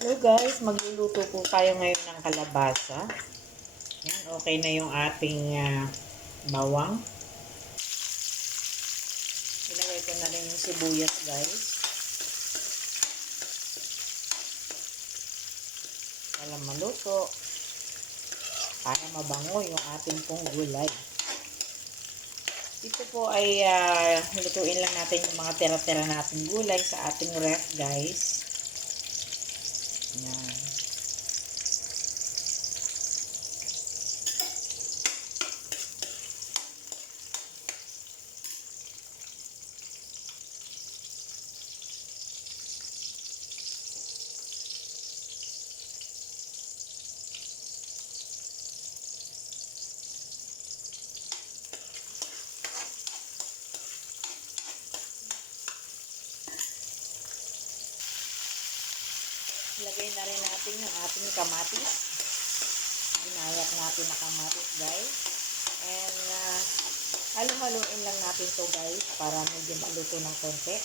Hello guys, magluluto po tayo ngayon ng kalabasa. Yan, okay na yung ating bawang. Ilagay ko na rin yung sibuyas guys. Para maluto. Para mabango yung ating pong gulay. Dito po ay lutuin lang natin yung mga tira-tira nating gulay sa ating ref guys. Yan. Ilagay na rin natin yung ating kamatis. Ginayat natin na kamatis guys. And halo-haloin lang natin to guys para medyo maluto ng konti.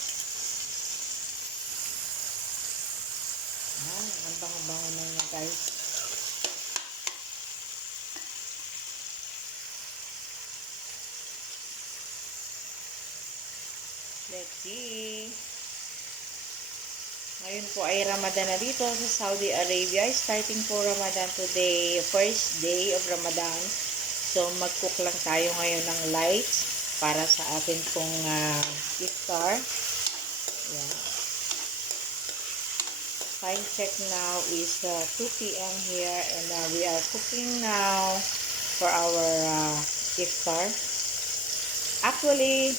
Yan, ang bango-bango na yun guys. Let's see. Ngayon po ay Ramadan na dito sa Saudi Arabia. Starting po Ramadan today, first day of Ramadan. So, mag-cook lang tayo ngayon ng lights para sa atin pong iftar. Yan. Time check now is 2 p.m. here and we are cooking now for our iftar. Actually,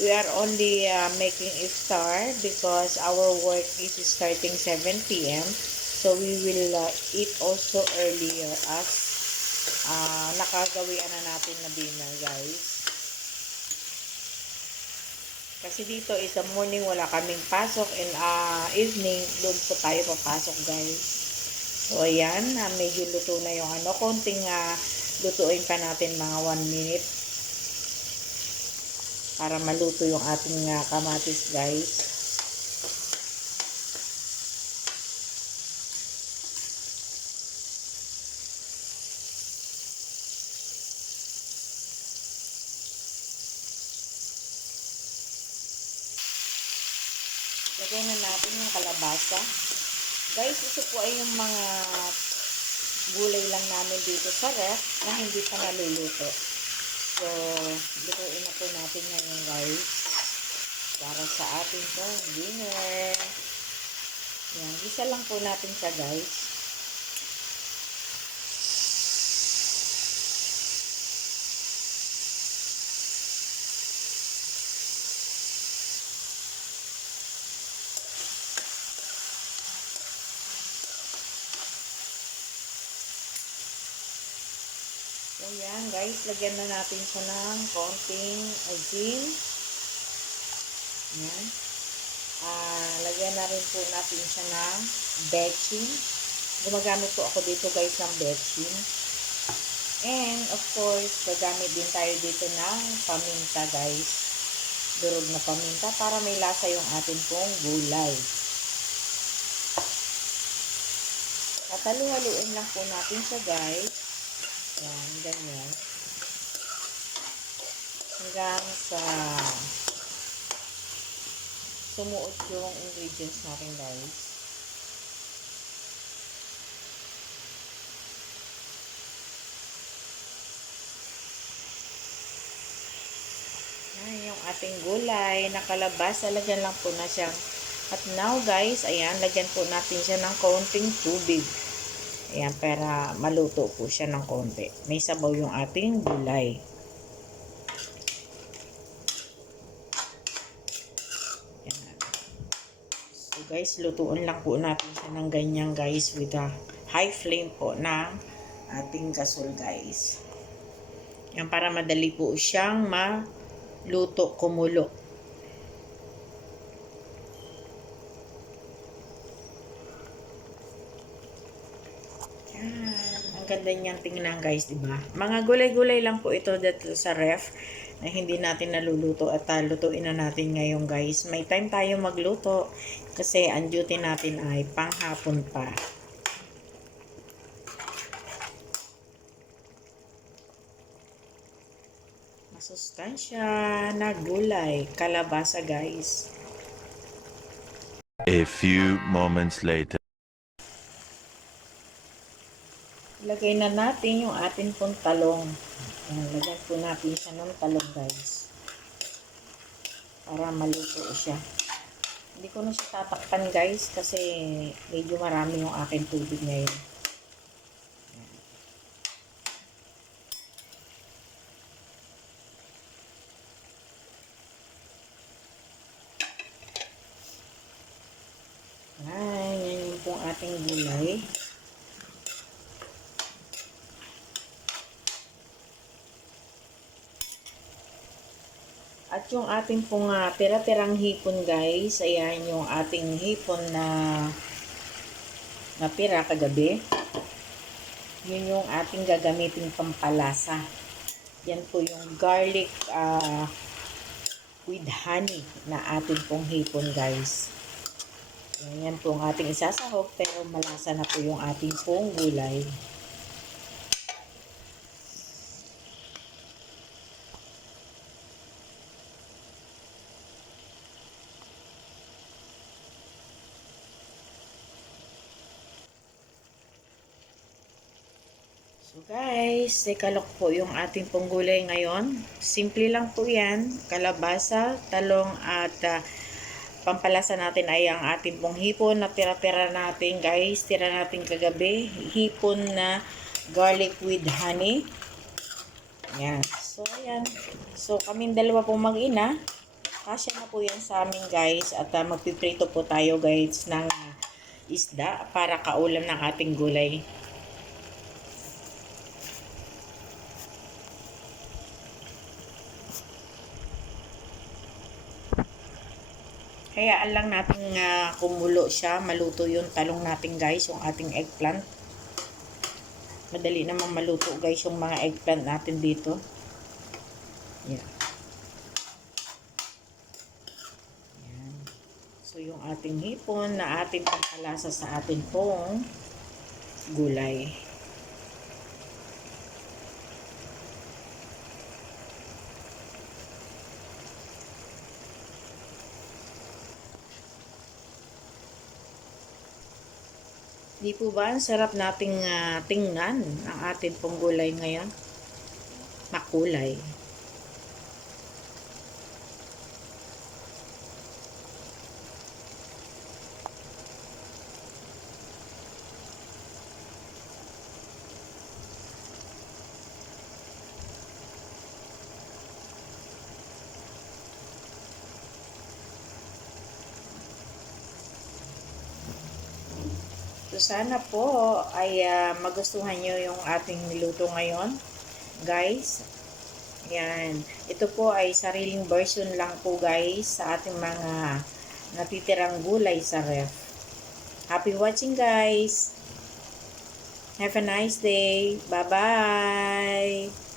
we are only making iftar because our work is starting 7 p.m. So, we will eat also earlier as nakagawian na natin na dinner, guys. Kasi dito is the morning, wala kaming pasok and evening, doon po tayo papasok, guys. So, ayan, medyo luto na yung konting lutuin pa natin mga 1 minute. Para maluto yung ating kamatis guys. Lagyan na natin yung kalabasa. Guys, ito po ay yung mga gulay lang namin dito sa ref na hindi pa naluluto. So, lutuin na po natin ngayon guys. Para sa ating pong dinner. Yan, isa lang po natin siya guys. So, yan guys, lagyan na natin siya ng konting asin. Yan. Lagyan na rin po natin siya ng bechin. Gumagamit po ako dito guys ng bechin. And of course, gagamit din tayo dito ng paminta guys. Durog na paminta para may lasa yung atin pong gulay. At halu-haluin lang po natin siya guys. Yan, ganyan. Hanggang sa sumuot yung ingredients natin guys. Yan yung ating gulay na kalabasa. Lagyan lang po na siya. At now guys, ayan, lagyan po natin siya ng kaunting tubig. Ayan, para maluto po siya ng konti. May sabaw yung ating gulay. Ayan. So guys, lutuin lang po natin siya ng ganyan guys with a high flame po ng ating gasol guys. Yan, para madali po siyang maluto, kumulo. Ang ganda niyang tingnan guys, diba? Mga gulay-gulay lang po ito dito sa ref. na hindi natin naluluto at lutuin na natin ngayon guys. May time tayo magluto kasi ang duty natin ay panghapon pa. Masustansya na gulay, kalabasa guys. A few moments later. Lagay na natin yung atin pong talong. Lagyan po natin siya ng talong guys. Para maluto siya. Hindi ko na siya tatakpan guys kasi medyo marami yung aking tubig ngayon. Yan yung pong ating gulay. At yung ating pong tira-tirang hipon guys, ayan yung ating hipon na napira kagabi. Yun yung ating gagamitin pampalasa. Yan po yung garlic with honey na ating pong hipon guys. Yan po ang ating isasahog pero malasa na po yung ating pong gulay. So guys, ikalok po yung ating pong gulay ngayon. Simple lang po yan. Kalabasa, talong at pampalasa natin ay ang ating pong hipon na tira-tira natin guys. Tira natin kagabi. Hipon na garlic with honey. Yan. So ayan. So kaming dalawa pong mag-ina. Kasya na po yan sa amin guys. At magpiprito po tayo guys ng isda para kaulam ng ating gulay. Hayaan lang natin kumulo siya, maluto yung talong natin guys, yung ating eggplant. Madali namang maluto guys yung mga eggplant natin dito. Yan. Yan. So yung ating hipon na ating pangkalasa sa ating pong gulay. Di po ba ang sarap nating tingnan ang ating pong gulay ngayon? Makulay. So, sana po ay magustuhan nyo yung ating niluto ngayon, guys. Yan. Ito po ay sariling version lang po, guys, sa ating mga natitirang gulay sa ref. Happy watching, guys. Have a nice day. Bye-bye.